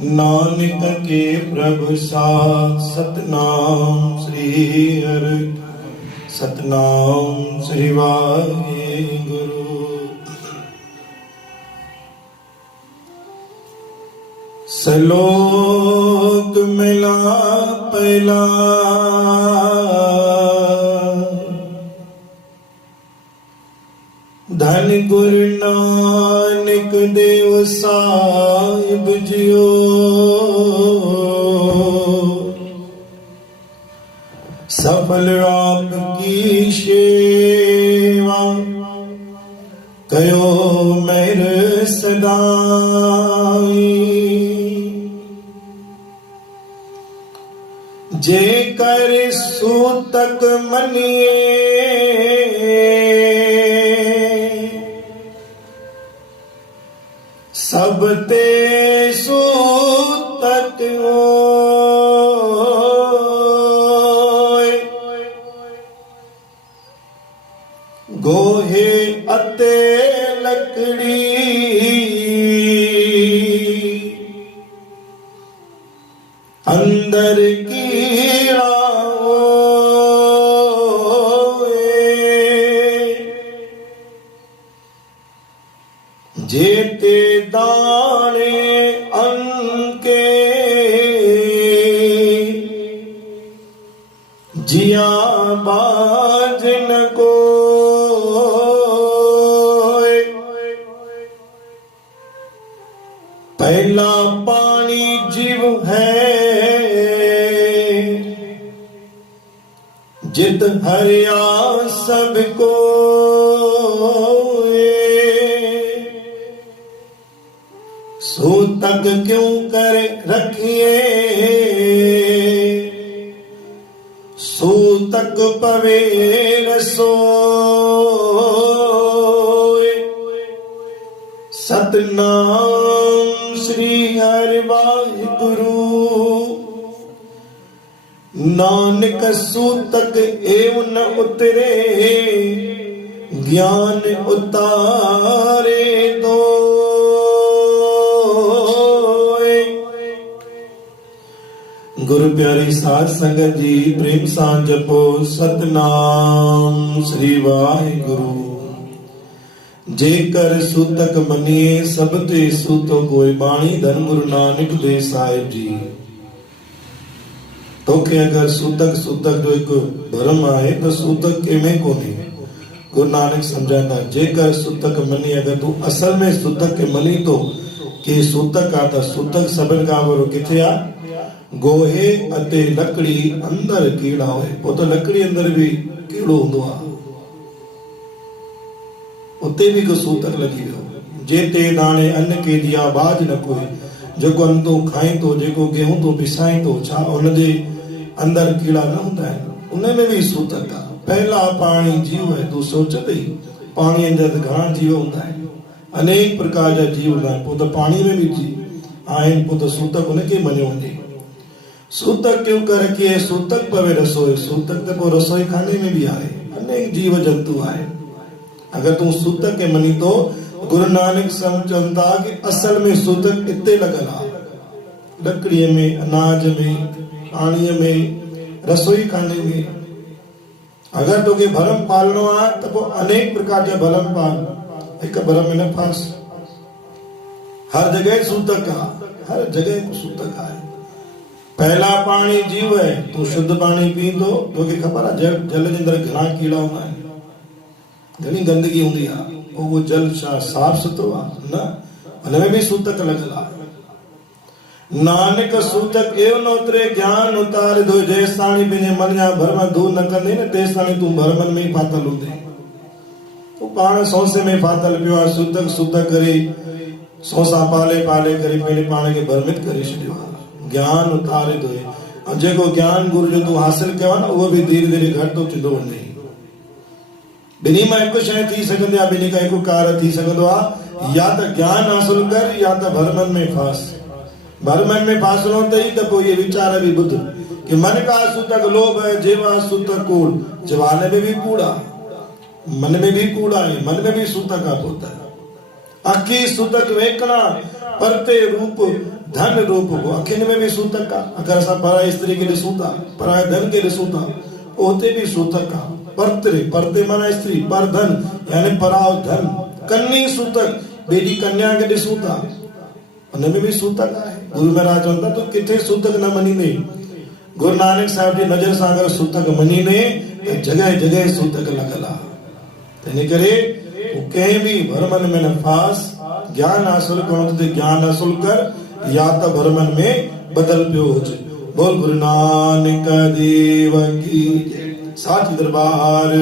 नानक के प्रभु साथ सतनाम श्री हरि सतनाम श्री वाहिगुरु। सलोक मिला पहला धन गुरु नानक देव साहिब जियो। सफल आपकी सेवा कयो मेरे सदाई। जे कर सूतक मनिए सब ते सूतक होय। गोहे अते लकड़ी अंदर कीड़ा जेते दाने अंके जिया बाज न कोय। पहला पानी जीव है जित हरिया सबको। सूतक क्यों कर रखिए सूतक पवे रसोय। सतनाम श्री हरि वाहिगुरु। नानक सूतक एवं न उतरे ज्ञान उतारे दो। गुरु प्यारी साध संगत जी प्रेम सां जपो सतनाम श्री वाहिगुरु। जेकर सूतक मनिए सब ते सूतो कोई बाणी धन गुरु नानक दे साहिब जी। तोखे अगर सूतक जो एक भरम आहे तो सूतक केमें कोने। गुरु नानक समझाता जेकर सूतक मनी अगर तू असल में सूतक के मनी तो के सूतक आ त सूतक सभिनि खां वॾो किथे आ गोहे अते लकड़ी अंदर कीड़ा होए। पो तो लकड़ी अंदर भी कीड़ो हूंदो आ उते भी को सूतक लगी वियो। जेते दाणे अन्न के दिया बाज न कोई। जेको अन्न तो खाई तो जेको गेहूं तो पिसाई तो छा उन जे अंदर कीड़ा न हूंदा आहिनि। उन में भी सूतक आ। पहला पानी जीव है। तू सोच तई पानी अंदर घणा जीव हूंदा आहिनि अनेक प्रकार जा जीव हूंदा आहिनि। पो तो पानी में भी जीव आहिनि। पो तो सूतक उनखे मञियो वञे। सूतक क्यों कर रखिए सूतक पवे रसोई। सूतक तो पो रसोई खाने में भी आए अनेक जीव जंतु आए। अगर तू सूतक के मनी तो गुरु नानक समझंदा कि असल में सूतक इते लगल आ लकड़ीअ में अनाज में पाणीअ में रसोई खाने में। अगर तोखे भरम पालनो आ तो पो अनेक प्रकार जा भरम पाल। एक भरम में न फास। हर जगह सूतक आ। हर जगह सूतक आहे। पहला पानी जीव है। तू शुद्ध पानी पी तो तोखे खबर है जल जे अंदर घणा कीड़ा हूंदा आहिनि घणी गंदगी हूंदी आहे। पोइ उहो जल छा साफ़ सुथरो आहे न हुन में भी सूतक लॻल आहे। नानक सूतक एवं न उतरे ज्ञान उतारे दो। जेसि ताणी पंहिंजे मन जा भरम दूर न कंदे न तेसि ताणी तूं भरमनि में ई फाथल हूंदे। तूं पाण सौंसे में फाथल पियो आहे। सूतक करे सौंसा पाले करे पंहिंजे पाण खे भरमित करे छॾियो आहे। ज्ञान उतारे दो। जेको ज्ञान गुरु जो तू हासिल कयो आहे न उहो भी धीरे धीरे घटि थो थींदो वञे। ॿिन्ही मां हिकु शइ थी सघंदी आहे। ॿिन्ही खां हिकु कार्य थी सघंदो आहे। या त ज्ञान हासिल कर या त भरमनि में फास। भरमनि में फासणो अथई त पोइ इहे वीचार बि ॿुध कि मन का सूतक लोभ है जेवा सूतक कूड़। जवान में भी कूड़ा मन में भी कूड़ा है। मन में भी सूतक आ पोता। अखी सूतक वेकना परते रूप धन रूप हो, अखियुनि में बि सूतक आहे। अगरि असां पराई स्त्री खे ॾिसूं था, पराए धन खे ॾिसूं था, उते बि सूतक आहे। परते माना स्त्री, पर धन यानी पराओ धन, कन्नी सूतक, बेटी कन्या खे ॾिसूं था, उनमें बि सूतक आहे। गुरु महाराज चवनि था तूं किथे सूतक न मञींदे। गुरु नानक साहिब जी नज़र सां अगरि सूतक मञींदे त जॻह जॻह सूतक लॻल आहे। तंहिं करे कंहिं बि भरमनि में न फास, ज्ञान हासिल करणो त ज्ञान हासिल कर, या त भरमनि में बदल पियो हुजे। बोल गुरु नानक देव की जय। साची दरबार